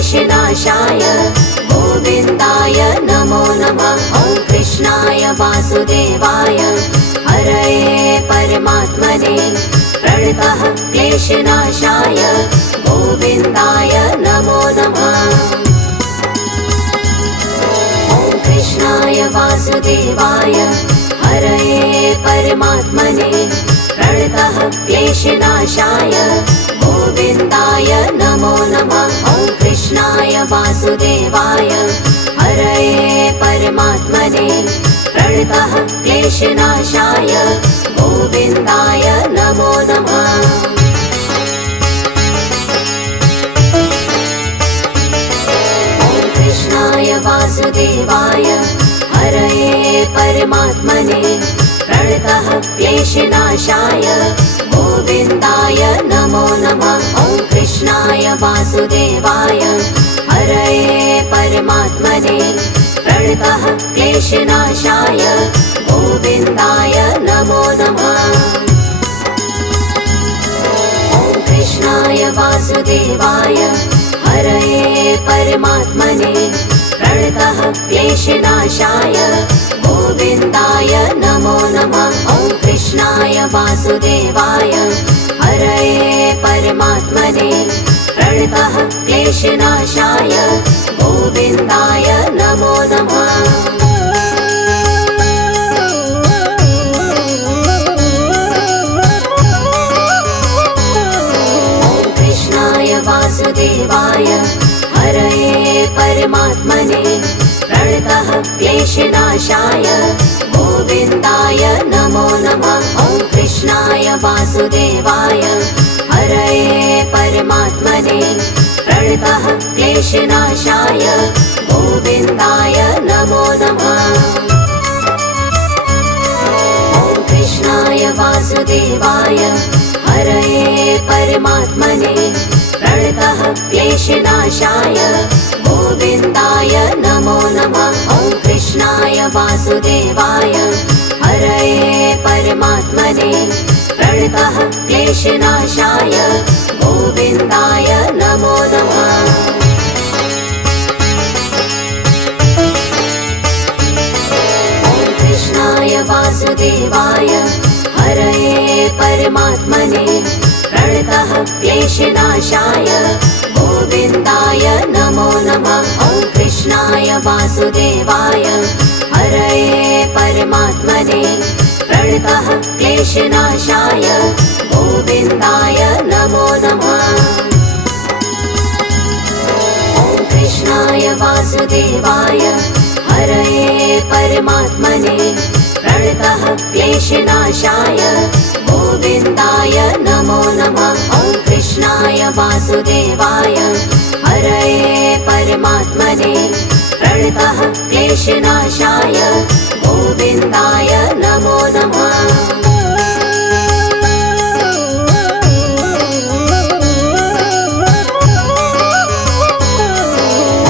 क्लेशनाशाय गोविन्दाय नमो नमः। ॐ कृष्णाय वासुदेवाय हरये परमात्मने प्रणतः क्लेशनाशाय गोविन्दाय नमो नमः। ॐ कृष्णाय वासुदेवाय हरये परमात्मने प्रणतः क्लेशनाशाय गोविन्दाय नमो नमः। ॐ कृष्णाय वासुदेवाय हरये परमात्मने प्रणतः क्लेशनाशाय गोविन्दाय नमो नमः। ॐ कृष्णाय वासुदेवाय हरये परमात्मने प्रणतः क्लेशनाशाय गोविन्दाय नमो नमः। ॐ कृष्णाय वासुदेवाय हरये परमात्मने प्रणतः क्लेशनाशाय गोविन्दाय नमो नमः। ॐ कृष्णाय वासुदेवाय हरये परमात्मने प्रणतः क्लेशनाशाय गोविन्दाय नमो नमः। ॐ कृष्णाय वासुदेवाय हरये परमात्मने प्रणतः क्लेशनाशाय गोविन्दाय नमो नमः। ॐ कृष्णाय वासुदेवाय हरये परमात्मने प्रणतः क्लेशनाशाय गोविन्दाय नमो नमः। ॐ कृष्णाय वासुदेवाय हरये परमात्मने प्रणतः क्लेशनाशाय गोविन्दाय नमो नमः। ॐ कृष्णाय वासुदेवाय हरये परमात्मने प्रणतः क्लेशनाशाय गोविन्दाय नमो नमः। ॐ कृष्णाय वासुदेवाय हरये परमात्मने प्रणतः क्लेशनाशाय गोविन्दाय नमो नमः। ॐ कृष्णाय वासुदेवाय हरये परमात्मने प्रणतः क्लेशनाशाय गोविन्दाय नमो नमः। ॐ कृष्णाय वासुदेवाय हरये परमात्मने प्रणतः क्लेशनाशाय गोविन्दाय नमो नमः। ॐ कृष्णाय वासुदेवाय हरये परमात्मने प्रणतः क्लेशनाशाय गोविन्दाय नमो नमः। ॐ कृष्णाय वासुदेवाय हरये परमात्मने प्रणतः क्लेशनाशाय गोविन्दाय नमो नमः।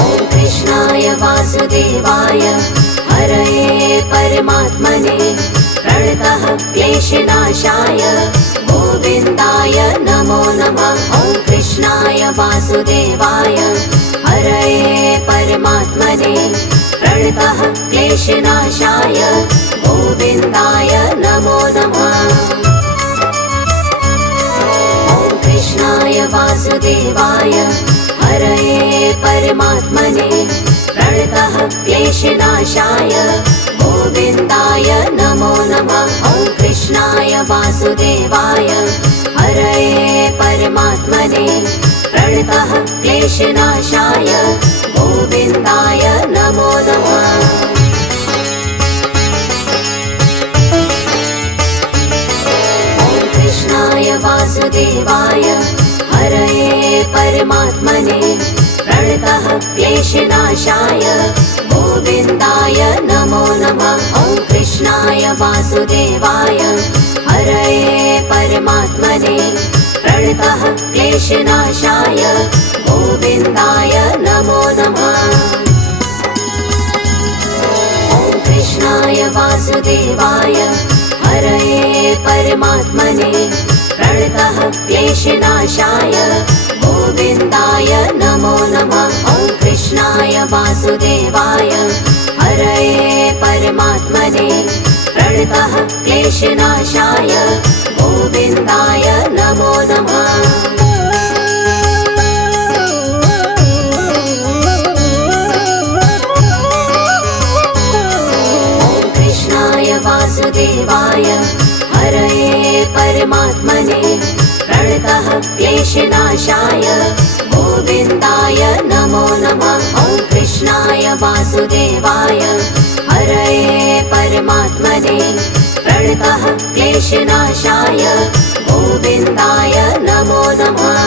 ॐ कृष्णाय वासुदेवाय हरये परमात्मने प्रणतः क्लेशनाशाय गोविन्दाय नमो नमः। ॐ कृष्णाय वासुदेवाय हरये परमात्मने प्रणतः क्लेशनाशाय गोविन्दाय नमो नमः। ॐ कृष्णाय वासुदेवाय हरये परमात्मने प्रणतः क्लेशनाशाय गोविन्दाय नमो नमः। ॐ कृष्णाय वासुदेवाय हरये परमात्मने प्रणतः क्लेशनाशाय गोविन्दाय नमो नमः। ॐ कृष्णाय वासुदेवाय हरये परमात्मने प्रणतः क्लेशनाशाय गोविन्दाय नमो नमः। ॐ कृष्णाय वासुदेवाय हरये परमात्मने प्रणतः क्लेशनाशाय गोविन्दाय नमो नमः। ॐ कृष्णाय वासुदेवाय हरये परमात्मने प्रणतः क्लेशनाशाय गोविन्दाय नमो नमः। वासुदेवाय हरये परमात्मने प्रणतः क्लेशनाशाय गोविन्दाय नमो नमः। वासुदेवाय हरये परमात्मने प्रणतः क्लेशनाशाय गोविन्दाय नमो नमः। ॐ कृष्णाय वासुदेवाय हरये परमात्मने प्रणतः क्लेशनाशाय गोविन्दाय नमो नमः।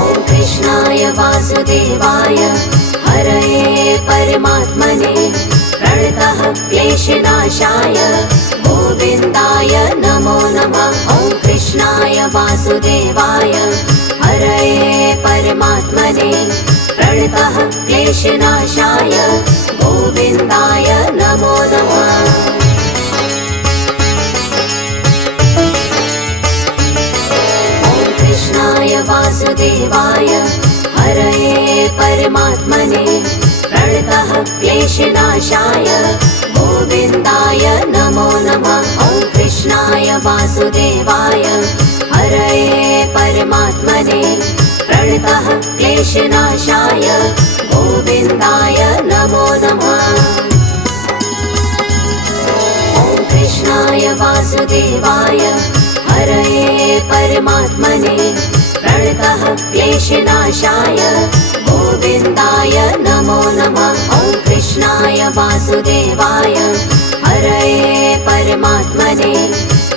ॐ कृष्णाय वासुदेवाय हरये परमात्मने प्रणतः क्लेशनाशाय गोविन्दाय नमो नमः। ॐ कृष्णाय वासुदेवाय हरये परमात्मने प्रणतः क्लेशनाशाय गोविन्दाय नमो नमः। ॐ कृष्णाय वासुदेवाय हरये परमात्मने प्रणतः क्लेशनाशाय गोविन्दाय नमो नमः। ॐ कृष्णाय वासुदेवाय हरये परमात्मने प्रणतः क्लेशनाशाय गोविन्दाय नमो नमः। ॐ कृष्णाय वासुदेवाय हरये परमात्मने प्रणतः क्लेशनाशाय गोविन्दाय नमो नमः। ॐ कृष्णाय वासुदेवाय हरये परमात्मने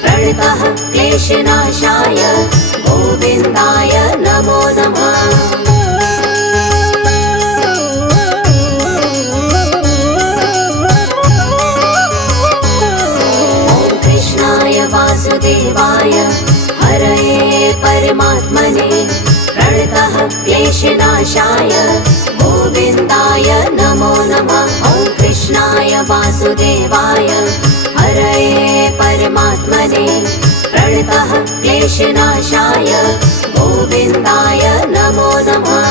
प्रणतः क्लेशनाशाय गोविन्दाय नमो नमः। ॐ कृष्णाय वासुदेवाय हरये परमात्मने प्रणतः क्लेशनाशाय गोविन्दाय नमो नमः। ॐ कृष्णाय वासुदेवाय हरये परमात्मने प्रणतः क्लेशनाशाय गोविन्दाय नमो नमः।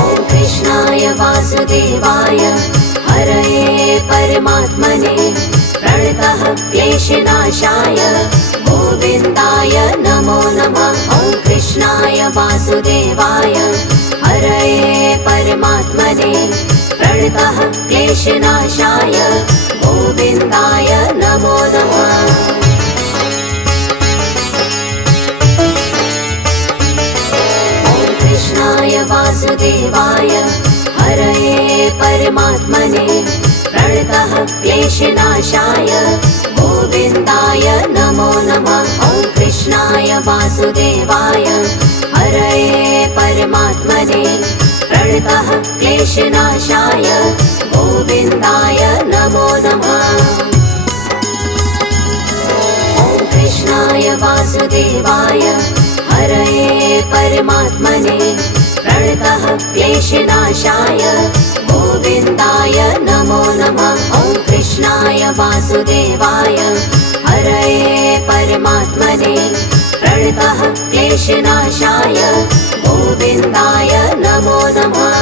ॐ कृष्णाय वासुदेवाय हरये परमात्मने प्रणतः क्लेशनाशाय गोविन्दाय नमो नमः। ॐ कृष्णाय वासुदेवाय हरये परमात्मने प्रणतः क्लेशनाशाय गोविन्दाय नमो नमः। ॐ कृष्णाय वासुदेवाय हरये परमात्मने प्रणतः क्लेशनाशाय गोविन्दाय नमो नमः। ॐ कृष्णाय वासुदेवाय हरये परमात्मने प्रणतः क्लेशनाशाय गोविन्दाय नमो नमः। ॐ कृष्णाय वासुदेवाय हरये परमात्मने प्रणतः क्लेशनाशाय गोविन्दाय नमो नमः। ॐ कृष्णाय वासुदेवाय हरये परमात्मने प्रणतः क्लेशनाशाय गोविन्दाय नमो नमः।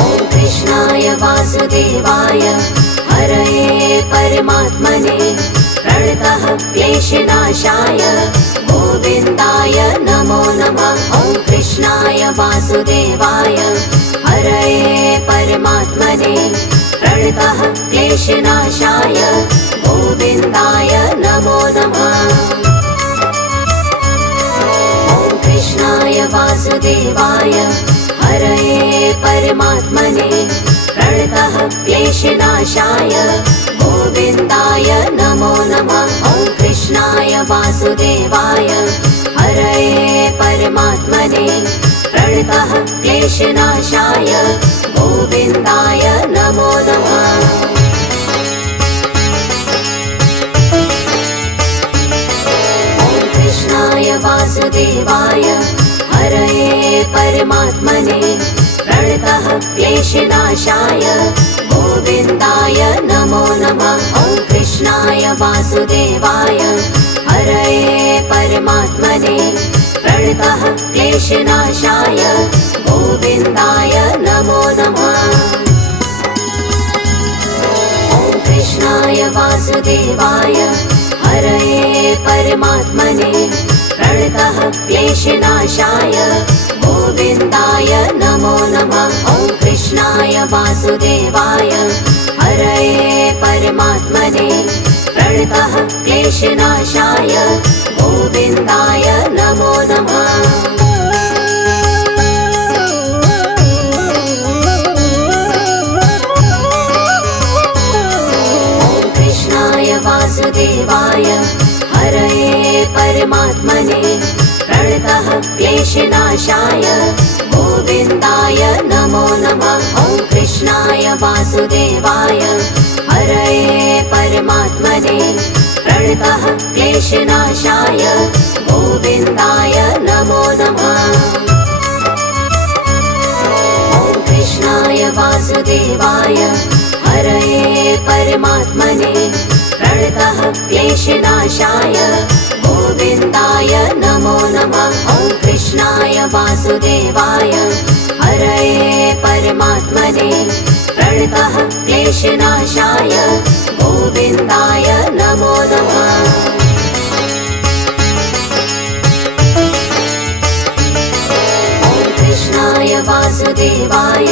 ॐ कृष्णाय वासुदेवाय हरये परमात्मने प्रणतः क्लेशनाशाय गोविन्दाय नमो नमः। ॐ कृष्णाय वासुदेवाय हरये परमात्मने प्रणतः क्लेशनाशाय गोविन्दाय नमो नमः। ॐ कृष्णाय वासुदेवाय हरये परमात्मने प्रणतः क्लेशनाशाय गोविन्दाय नमो नमः। ॐ कृष्णाय वासुदेवाय हरये परमात्मने प्रणतः क्लेशनाशाय गोविन्दाय नमो नमः। ॐ कृष्णाय वासुदेवाय हरये परमात्मने प्रणतः क्लेशनाशाय गोविन्दाय नमो नमः। ॐ वासुदेवाय हरये परमात्मने प्रणतः क्लेशनाशाय गोविन्दाय नमो नमः। ॐ कृष्णाय वासुदेवाय हरये परमात्मने प्रणतः क्लेशनाशाय गोविन्दाय नमो नमः। ॐ कृष्णाय वासुदेवाय हरये परमात्मने प्रणतः क्लेशनाशाय गोविन्दाय नमो नमः। ॐ कृष्णाय वासुदेवाय हरये परमात्मने प्रणतः क्लेशनाशाय गोविन्दाय नमो नमः। ॐ कृष्णाय वासुदेवाय हरये परमात्मने प्रणतः क्लेशनाशाय गोविन्दाय नमो नमः। ॐ कृष्णाय वासुदेवाय हरये परमात्मने प्रणतः क्लेशनाशाय गोविन्दाय नमो नमः। ॐ कृष्णाय वासुदेवाय हरये परमात्मने प्रणतः क्लेशनाशाय गोविन्दाय नमो नमः। ॐ कृष्णाय वासुदेवाय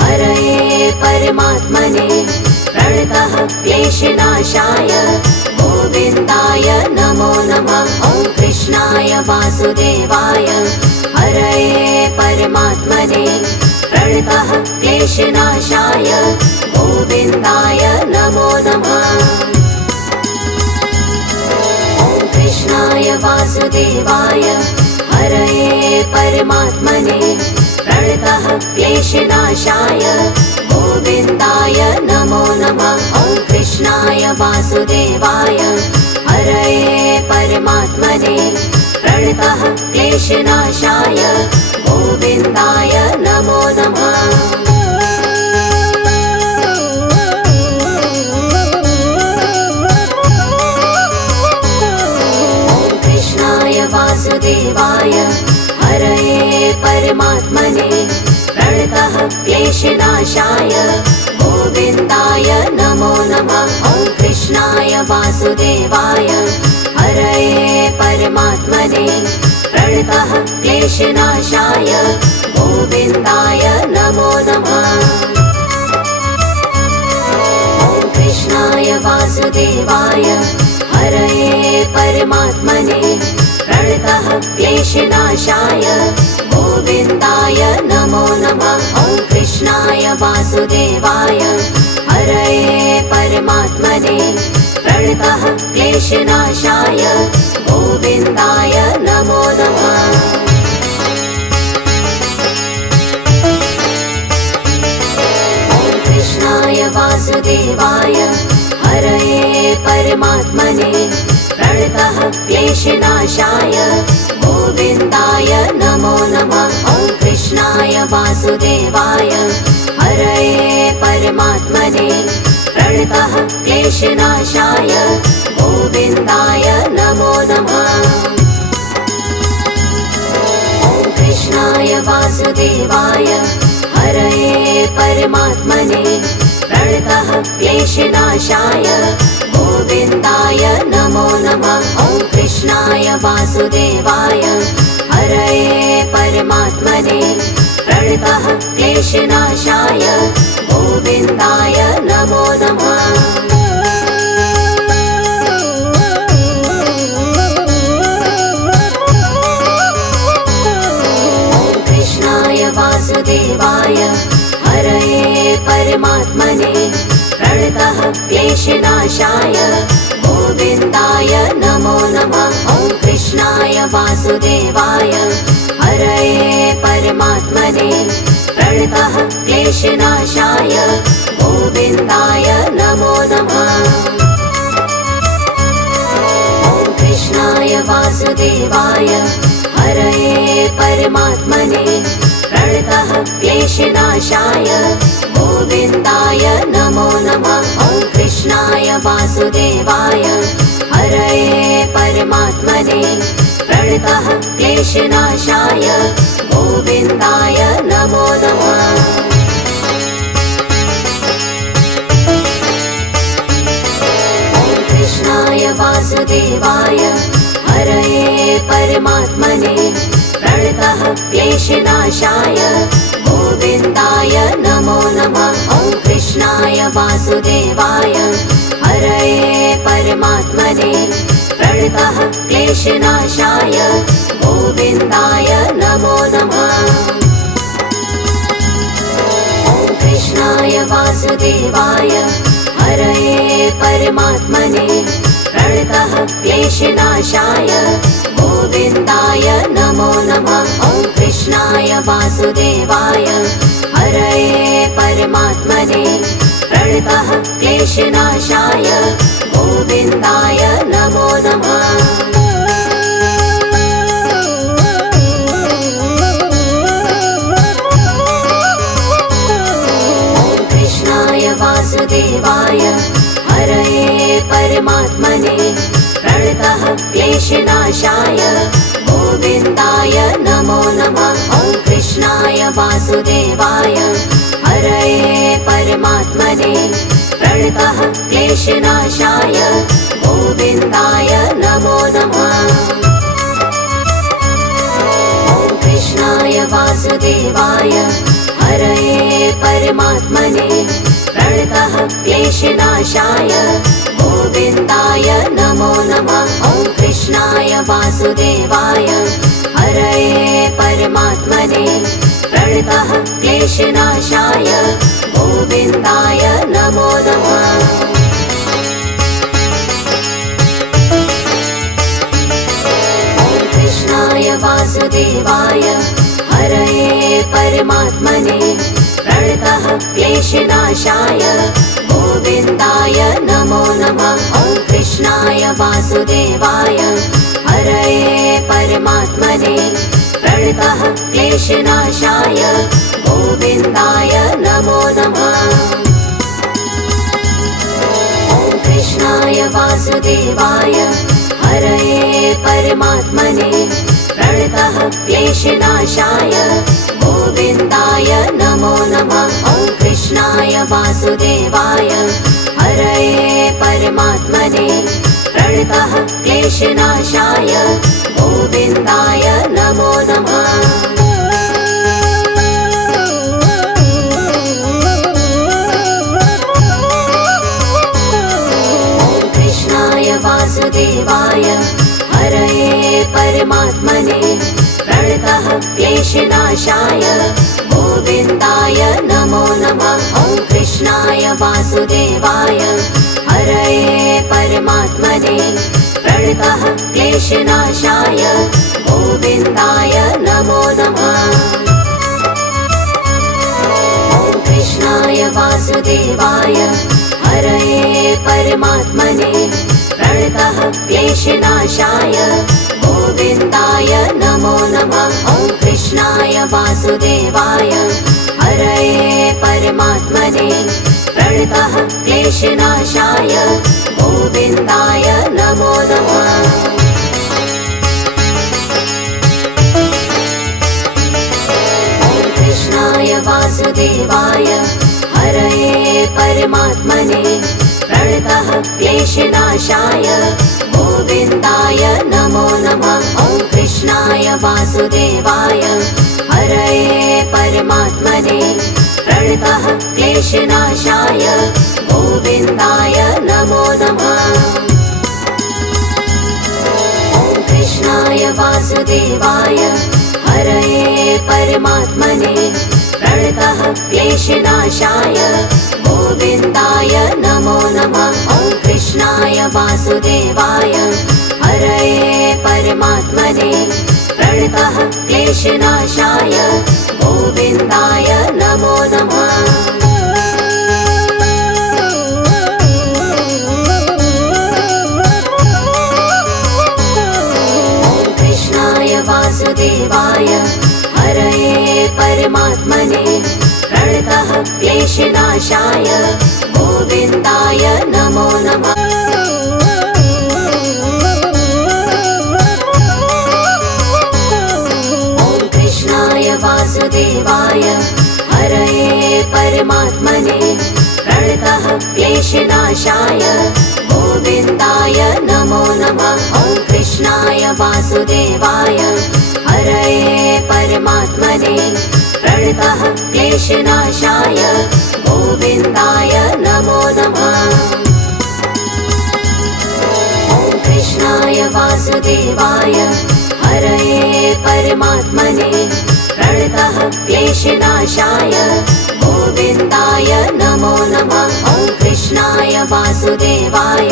हरये परमात्मने प्रणतः क्लेशनाशाय गोविन्दाय नमो नमः। ॐ कृष्णाय वासुदेवाय हरये परमात्मने प्रणतः क्लेशनाशाय गोविन्दाय नमो नमः। ॐ कृष्णाय वासुदेवाय हरये परमात्मने प्रणतः क्लेशनाशाय गोविन्दाय नमो नमः। ॐ कृष्णाय वासुदेवाय हरये परमात्मने प्रणतः क्लेशनाशाय गोविन्दाय नमो नमः। ॐ कृष्णाय वासुदेवाय हरये परमात्मने प्रणतः क्लेशनाशाय गोविन्दाय नमो नमः। ॐ कृष्णाय वासुदेवाय हरये परमात्मने प्रणतः क्लेशनाशाय गोविन्दाय नमो नमः। ॐ कृष्णाय वासुदेवाय हरये परमात्मने प्रणतः क्लेशनाशाय गोविन्दाय नमो नमः। ॐ कृष्णाय वासुदेवाय हरये परमात्मने प्रणतः क्लेशनाशाय गोविन्दाय नमो नमः। ॐ कृष्णाय वासुदेवाय हरये परमात्मने प्रणतः क्लेशनाशाय गोविन्दाय नमो नमः। ॐ कृष्णाय वासुदेवाय हरये परमात्मने प्रणतः क्लेशनाशाय गोविन्दाय नमो नमः। ॐ कृष्णाय वासुदेवाय हरये परमात्मने प्रणतः क्लेशनाशाय गोविन्दाय नमो नमः। ॐ कृष्णाय वासुदेवाय हरये परमात्मने प्रणतः क्लेशनाशाय गोविन्दाय नमो नमः। ॐ कृष्णाय वासुदेवाय हरये परमात्मने प्रणतः क्लेशनाशाय गोविन्दाय नमो नमः। ॐ कृष्णाय वासुदेवाय हरये परमात्मने प्रणतः क्लेशनाशाय गोविन्दाय नमो नमः। ॐ कृष्णाय वासुदेवाय हरये परमात्मने प्रणतः क्लेशनाशाय गोविन्दाय नमो नमः। ॐ कृष्णाय वासुदेवाय वासुदेवाय हरये परमात्मने प्रणतः क्लेशनाशाय गोविन्दाय नमो नमः। कृष्णाय वासुदेवाय हरये परमात्मने प्रणतः क्लेशनाशाय गोविन्दाय नमो नमः। ॐ कृष्णाय वासुदेवाय हरये परमात्मने प्रणतः क्लेशनाशाय गोविन्दाय नमो नमः। ॐ कृष्णाय वासुदेवाय हरये परमात्मने प्रणतः क्लेशनाशाय गोविन्दाय नमो नमः। ॐ कृष्णाय वासुदेवाय हरये परमात्मने प्रणतः क्लेशनाशाय गोविन्दाय नमो नमः। वासुदेवाय हरये परमात्मने प्रणतः क्लेशनाशाय गोविन्दाय नमो नमः। ॐ कृष्णाय वासुदेवाय हरये परमात्मने प्रणतः क्लेशनाशाय गोविन्दाय नमो नमः। ॐ कृष्णाय वासुदेवाय हरये परमात्मने प्रणतः क्लेशनाशाय गोविन्दाय नमो नमः। ॐ कृष्णाय वासुदेवाय हरये परमात्मने प्रणतः क्लेशनाशाय गोविन्दाय नमो नमः। ॐ कृष्णाय वासुदेवाय हरये परमात्मने प्रणतः क्लेशनाशाय गोविन्दाय नमो नमः। ॐ कृष्णाय वासुदेवाय हरये परमात्मने प्रणतः क्लेशनाशाय गोविन्दाय नमो नमः। ॐ कृष्णाय वासुदेवाय हरये परमात्मने प्रणतः क्लेशनाशाय गोविन्दाय नमो नमः। ॐ कृष्णाय वासुदेवाय हरये परमात्मने प्रणतः क्लेशनाशाय गोविन्दाय नमो नमः। ॐ कृष्णाय वासुदेवाय हरये परमात्मने प्रणतः क्लेशनाशाय गोविन्दाय नमो नमः। ॐ कृष्णाय वासुदेवाय हरये परमात्मने प्रणतः क्लेशनाशाय गोविन्दाय नमो नमः। ॐ कृष्णाय वासुदेवाय हरये परमात्मने प्रणतः क्लेशनाशाय गोविन्दाय नमो नमः। ॐ कृष्णाय वासुदेवाय हरये परमात्मने प्रणतः क्लेशनाशाय गोविन्दाय नमो नमः। ॐ कृष्णाय वासुदेवाय हरये परमात्मने प्रणतः क्लेशनाशाय गोविन्दाय नमो नमः। ॐ कृष्णाय वासुदेवाय हरये परमात्मने प्रणतः क्लेशनाशाय गोविन्दाय नमो नमः। ॐ कृष्णाय वासुदेवाय हरये परमात्मने प्रणतः क्लेशनाशाय गोविन्दाय नमो नमः। ॐ कृष्णाय वासुदेवाय हरये परमात्मने प्रणतः क्लेशनाशाय गोविन्दाय नमो नमः। ॐ कृष्णाय वासुदेवाय हरये परमात्मने प्रणतः क्लेशनाशाय गोविन्दाय नमो नमः। परमात्मने प्रणतः क्लेशनाशाय गोविन्दाय नमो नमः। ॐ कृष्णाय वासुदेवाय हरये परमात्मने प्रणतः क्लेशनाशाय गोविन्दाय नमो नमः। ॐ कृष्णाय वासुदेवाय हरये परमात्मने प्रणतः क्लेशनाशाय गोविन्दाय नमो नमः। ॐ कृष्णाय वासुदेवाय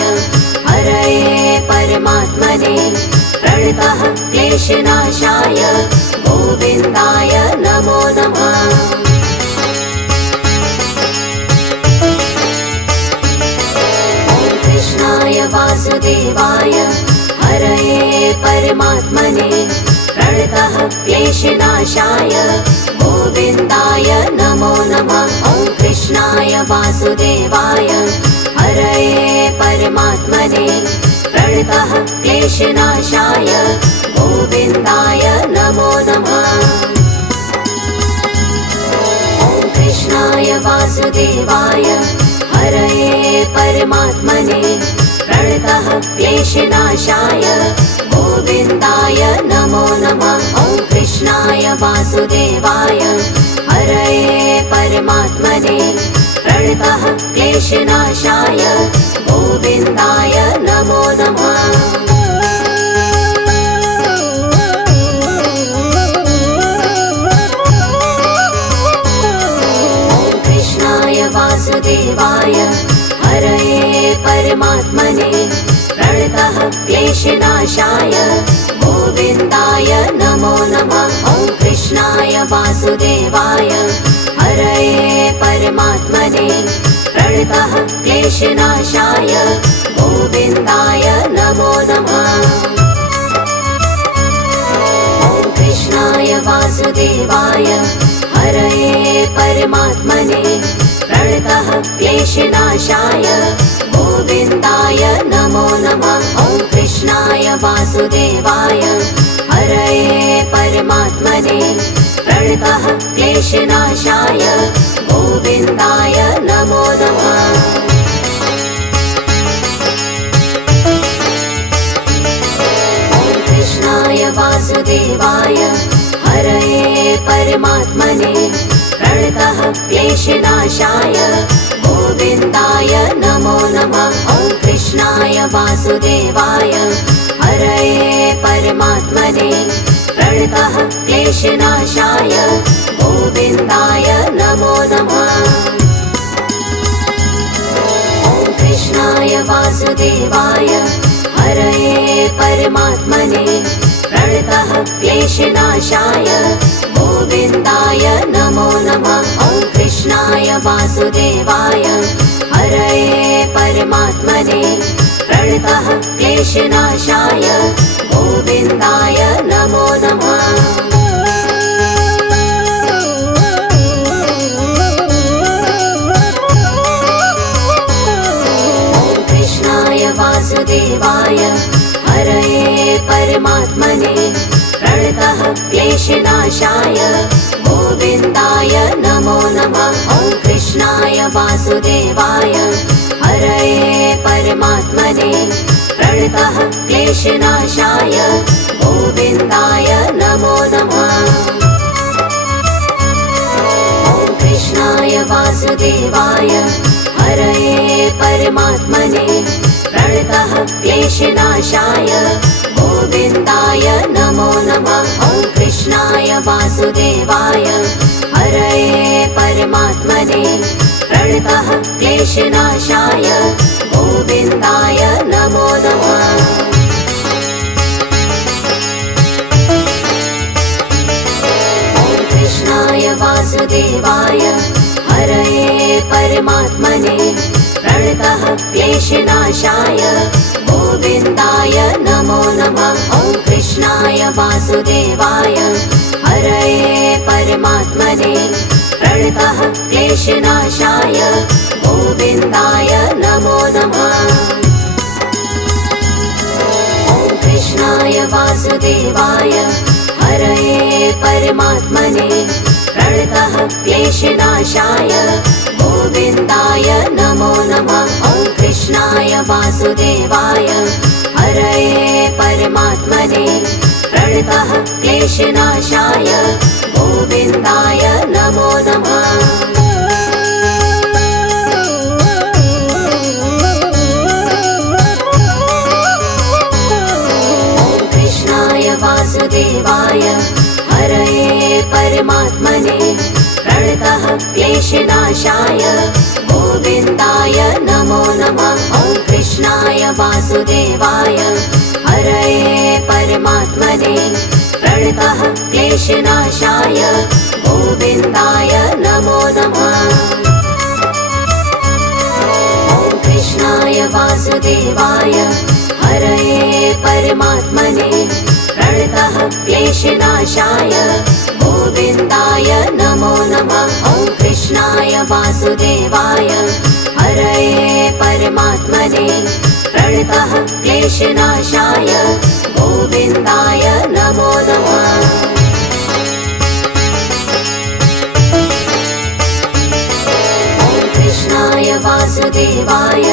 हरये परमात्मने प्रणतः क्लेशनाशाय गोविन्दाय नमो नमः। ॐ कृष्णाय वासुदेवाय हरये परमात्मने प्रणतः क्लेशनाशाय गोविन्दाय नमो नमः। ॐ कृष्णाय वासुदेवाय हरये परमात्मने प्रणतः क्लेशनाशाय गोविन्दाय नमो नमः। ॐ कृष्णाय वासुदेवाय हरये परमात्मने प्रणतः क्लेशनाशाय गोविन्दाय नमो नमः। ॐ कृष्णाय वासुदेवाय हरये परमात्मने प्रणतः क्लेशनाशाय गोविन्दाय नमो नमः। ॐ कृष्णाय वासुदेवाय हरये परमात्मने प्रणतः क्लेशनाशाय गोविन्दाय नमो नमः। ॐ कृष्णाय वासुदेवाय हरये परमात्मने प्रणतः क्लेशनाशाय गोविन्दाय नमो नमः। ॐ कृष्णाय वासुदेवाय हरये परमात्मने प्रणतः क्लेशनाशाय गोविन्दाय नमो नमः। ॐ कृष्णाय वासुदेवाय हरये परमात्मने प्रणतः क्लेशनाशाय गोविन्दाय नमो नमः। ॐ कृष्णाय वासुदेवाय हरये परमात्मने प्रणतः क्लेशनाशाय गोविन्दाय नमो नमः। ॐ कृष्णाय वासुदेवाय हरये परमात्मने प्रणतः क्लेशनाशाय गोविन्दाय नमो नमः। ॐ कृष्णाय वासुदेवाय हरये परमात्मने प्रणतः क्लेशनाशाय गोविन्दाय नमो नमः। ॐ कृष्णाय वासुदेवाय हरये परमात्मने प्रणतः क्लेशनाशाय गोविन्दाय नमो नमः। ॐ कृष्णाय वासुदेवाय हरये परमात्मने प्रणतः क्लेशनाशाय गोविन्दाय नमो नमः। ॐ कृष्णाय वासुदेवाय हरये परमात्मने प्रणतः क्लेशनाशाय गोविन्दाय नमो नमः। ॐ कृष्णाय वासुदेवाय हरये परमात्मने प्रणतः क्लेशनाशाय गोविन्दाय नमो नमः। ॐ कृष्णाय वासुदेवाय हरये परमात्मने प्रणतः क्लेशनाशाय गोविन्दाय नमो नमः। ॐ कृष्णाय वासुदेवाय हरये परमात्मने प्रणतः क्लेशनाशाय गोविन्दाय नमो नमः। ॐ कृष्णाय वासुदेवाय हरये परमात्मने प्रणतः क्लेशनाशाय गोविन्दाय नमो नमः। ॐ कृष्णाय वासुदेवाय हरये परमात्मने प्रणतः क्लेशनाशाय गोविन्दाय नमो नमः। ॐ कृष्णाय वासुदेवाय हरये परमात्मने प्रणतः क्लेशनाशाय गोविन्दाय नमो नमः। वासुदेवाय हरये परमात्मने प्रणतः क्लेशनाशाय गोविन्दाय नमो नमः। ॐ कृष्णाय वासुदेवाय हरये परमात्मने प्रणतः क्लेशनाशाय गोविन्दाय नमो नमः। ॐ कृष्णाय वासुदेवाय हरये परमात्मने प्रणतः क्लेशनाशाय गोविन्दाय नमो नमः। ॐ कृष्णाय वासुदेवाय हरये परमात्मने प्रणतः क्लेशनाशाय गोविन्दाय नमो नमः। ॐ कृष्णाय वासुदेवाय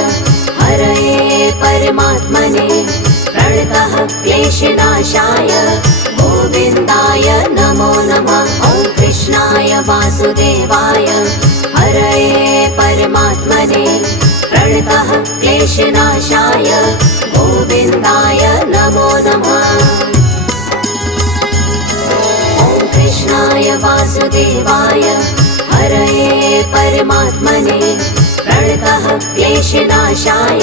हरये परमात्मने प्रणतः क्लेशनाशाय गोविन्दाय नमो नमः। ॐ कृष्णाय वासुदेवाय हरये परमात्मने प्रणतः क्लेशनाशाय गोविन्दाय नमो नमः। ॐ कृष्णाय वासुदेवाय हरये परमात्मने प्रणतः क्लेशनाशाय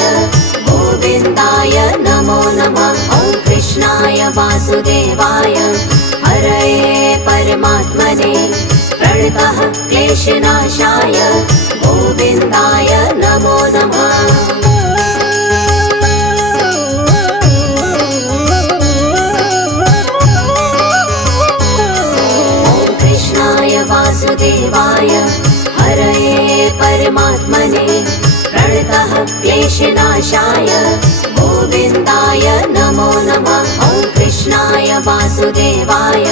गोविन्दाय नमो नमः। ॐ कृष्णाय वासुदेवाय हरये परमात्मने प्रणतः क्लेशनाशाय गोविन्दाय नमो नमः। ॐ कृष्णाय वासुदेवाय हरये परमात्मने प्रणतः क्लेशनाशाय गोविन्दाय नमो नमः। ॐ कृष्णाय वासुदेवाय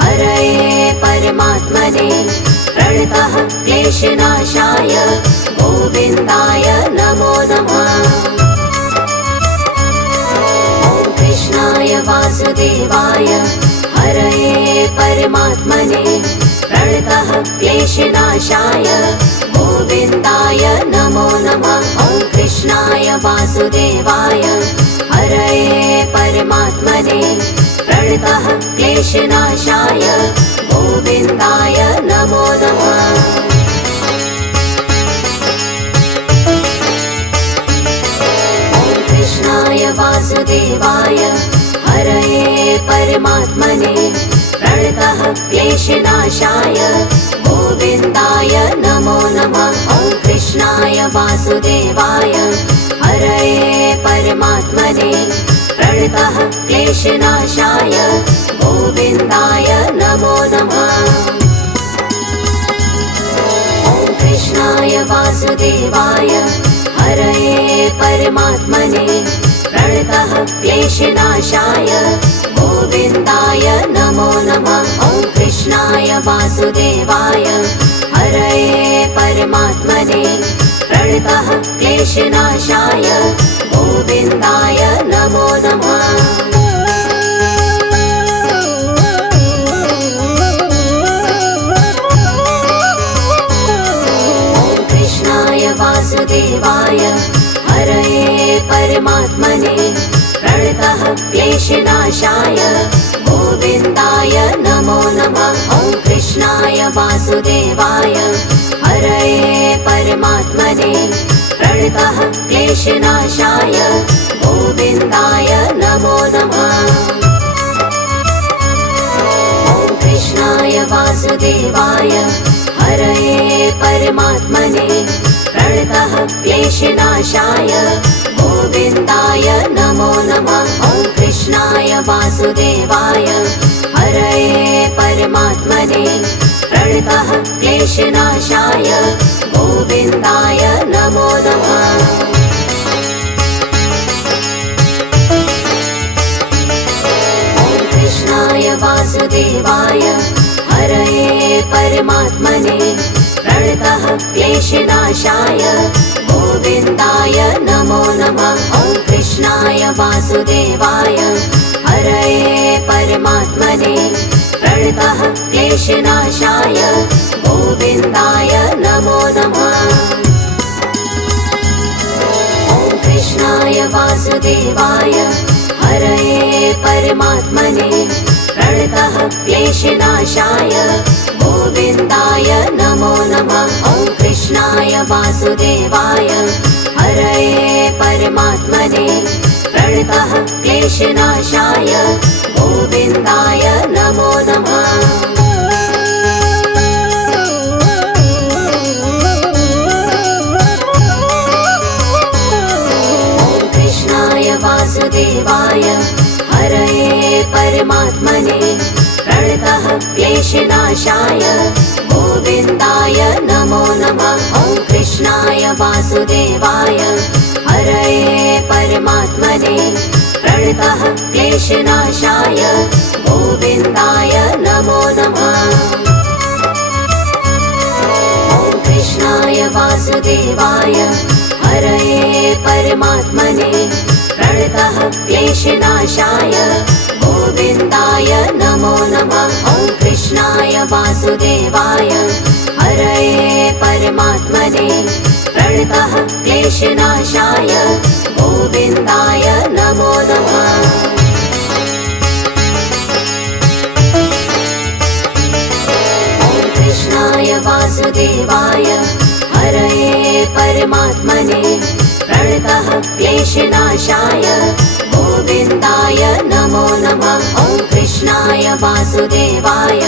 हरये परमात्मने प्रणतः क्लेशनाशाय गोविन्दाय नमो नमः। ॐ कृष्णाय वासुदेवाय हरये परमात्मने प्रणतः क्लेशनाशाय गोविन्दाय नमो नमः। ॐ कृष्णाय वासुदेवाय हरये परमात्मने प्रणतः क्लेशनाशाय गोविन्दाय नमो नमः। ॐ कृष्णाय वासुदेवाय हरये परमात्मने प्रणतः क्लेशनाशाय गोविन्दाय नमो नमः। ॐ कृष्णाय वासुदेवाय हरये परमात्मने प्रणतः क्लेशनाशाय गोविन्दाय नमो नमः। ॐ कृष्णाय वासुदेवाय हरये परमात्मने प्रणतः क्लेशनाशाय गोविन्दाय नमो नमः। ॐ कृष्णाय वासुदेवाय हरये परमात्मने प्रणतः क्लेशनाशाय गोविन्दाय नमो नमः। ॐ कृष्णाय वासुदेवाय हरये परमात्मने प्रणतः क्लेशनाशाय गोविन्दाय नमो नमः। ॐ कृष्णाय वासुदेवाय हरये परमात्मने प्रणतः क्लेशनाशाय गोविन्दाय नमो नमः। ॐ कृष्णाय वासुदेवाय हरये परमात्मने प्रणतः क्लेशनाशाय गोविन्दाय नमो नमः। ॐ कृष्णाय वासुदेवाय हरये परमात्मने प्रणतः क्लेशनाशाय गोविन्दाय नमो नमः। ॐ कृष्णाय वासुदेवाय हरये परमात्मने क्लेशनाशाय गोविन्दाय नमो नमः। ॐ कृष्णाय वासुदेवाय हरये परमात्मने प्रणतः क्लेशनाशाय गोविन्दाय नमो नमः। ॐ कृष्णाय वासुदेवाय हरये परमात्मने प्रणतः क्लेशनाशाय गोविन्दाय नमो नमः। ॐ कृष्णाय वासुदेवाय हरये परमात्मने प्रणतः क्लेशनाशाय गोविन्दाय नमो नमः। वासुदेवाय हरये परमात्मने प्रणतः क्लेशनाशाय गोविन्दाय नमो नमः। ॐ कृष्णाय वासुदेवाय हरये परमात्मने प्रणतः क्लेशनाशाय गोविन्दाय नमो नमः। ॐ कृष्णाय वासुदेवाय हरये परमात्मने प्रणतः क्लेशनाशाय गोविन्दाय नमो नमः। ॐ कृष्णाय वासुदेवाय हरये परमात्मने प्रणतः क्लेशनाशाय गोविन्दाय नमो नमः। ॐ कृष्णाय वासुदेवाय हरये परमात्मने प्रणतः क्लेशनाशाय गोविन्दाय नमो नमः। ॐ कृष्णाय वासुदेवाय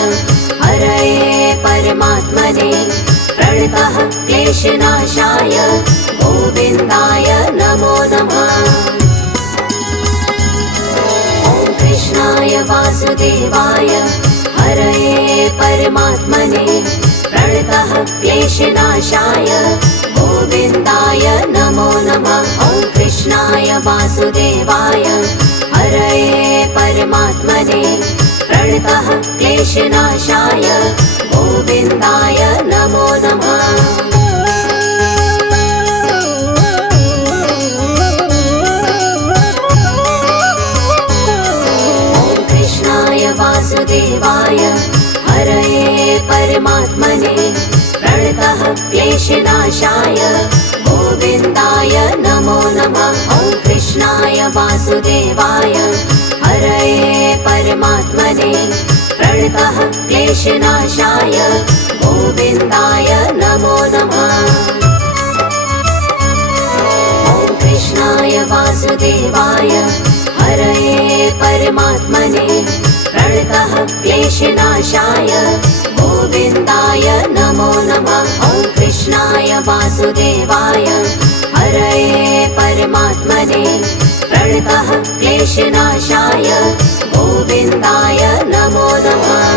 हरये परमात्मने प्रणतः क्लेशनाशाय गोविन्दाय नमो नमः। ॐ कृष्णाय वासुदेवाय हरये परमात्मने प्रणतः क्लेशनाशाय गोविन्दाय नमो नमः। ॐ कृष्णाय वासुदेवाय हरये परमात्मने प्रणतः क्लेशनाशाय गोविन्दाय नमो नमः। ॐ कृष्णाय वासुदेवाय हरये परमात्मने प्रणतः क्लेशनाशाय गोविन्दाय नमो नमः। ॐ कृष्णाय वासुदेवाय हरये परमात्मने प्रणतः क्लेशनाशाय गोविन्दाय नमो नमः। ॐ कृष्णाय वासुदेवाय हरये परमात्मने प्रणतः क्लेशनाशाय गोविन्दाय नमो नमः। ॐ कृष्णाय वासुदेवाय हरये परमात्मने प्रणतः क्लेशनाशाय गोविन्दाय नमो नमः।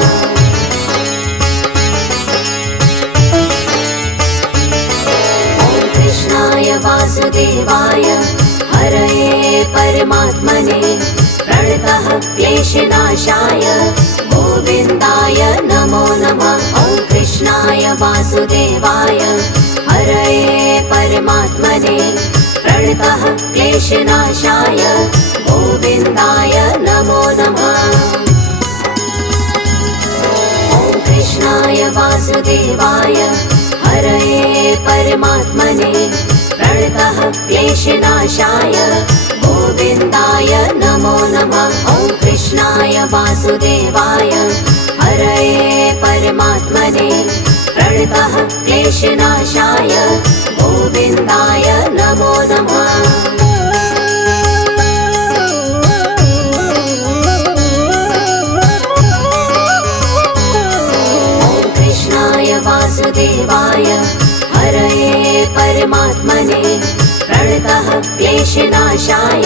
ॐ कृष्णाय वासुदेवाय हरये परमात्मने प्रणतः क्लेशनाशाय गोविन्दाय नमो नमः। ॐ कृष्णाय वासुदेवाय हरये परमात्मने प्रणतः क्लेशनाशाय गोविन्दाय नमो नमः। ॐ कृष्णाय वासुदेवाय हरये परमात्मने प्रणतः क्लेशनाशाय गोविन्दाय नमो नमः। ॐ कृष्णाय वासुदेवाय हरये परमात्मने प्रणतः क्लेशनाशाय गोविन्दाय नमो नमः। ॐ कृष्णाय वासुदेवाय हरये परमात्मने प्रणतः क्लेशनाशाय